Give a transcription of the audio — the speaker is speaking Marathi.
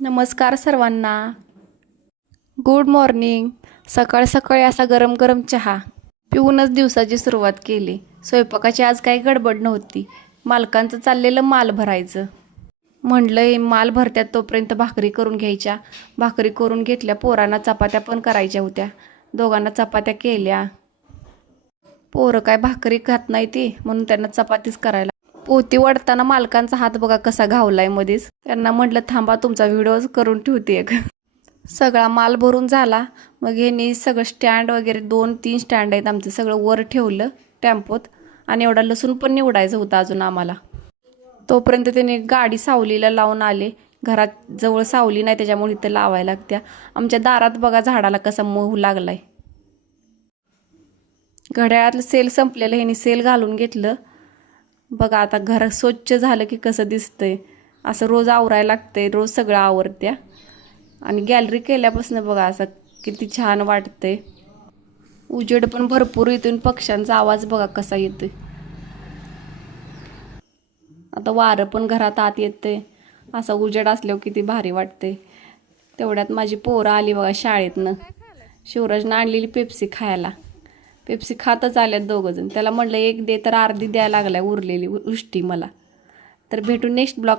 नमस्कार सर्वांना. Good morning. सकाळ सकाळी असा गरम गरम चहा पिऊनच दिवसाची सुरुवात केली. स्वयंपाकाची आज काही गडबड नव्हती. मालकांचं चाललेलं माल भरायचं. म्हणलं माल भरत्यात तोपर्यंत भाकरी करून घ्यायच्या. भाकरी करून घेतल्या. पोरांना चपात्या पण करायच्या होत्या. दोघांना चपात्या केल्या. पोरं काय भाकरी खात नाही ती, म्हणून त्यांना चपातीच करायला. पोती वाढताना मालकांचा हात बघा कसा घावलाय मध्येच. त्यांना म्हटलं थांबा तुमचा व्हिडिओ करून ठेवते एक. सगळा माल भरून झाला. मग ह्यांनी सगळं स्टँड वगैरे 2-3 स्टँड आहेत आमचं, सगळं वर ठेवलं टेम्पोत. आणि एवढा लसूण पण निवडायचं होतं अजून आम्हाला. तोपर्यंत त्याने गाडी सावलीला लावून आले. घरात जवळ सावली नाही त्याच्यामुळे इथं लावायला लागत्या. आमच्या दारात बघा झाडाला कसा मोह लागलाय. घड्याळातलं सेल संपलेलं, ह्यांनी सेल घालून घेतलं. बघा आता घर स्वच्छ झालं की कसं दिसतंय. असं रोज आवरायला लागतंय. रोज सगळं आवरत्या. आणि गॅलरी केल्यापासून बघा असं किती छान वाटतंय. उजेड पण भरपूर इथून पक्ष्यांचा आवाज बघा कसा येतोय. आता वारं पण घरात आत येतंय. असा उजेड असल्यावर किती भारी वाटतंय. तेवढ्यात माझी पोरं आली बघा शाळेतनं. शिवराजनं आणलेली पेप्सी खायला. पेप्सी खातच आल्यात दोघंजण. त्याला म्हटलं एक दे तर अर्धी द्यायला लागलाय उरलेली उष्टी मला. तर भेटू नेक्स्ट ब्लॉग.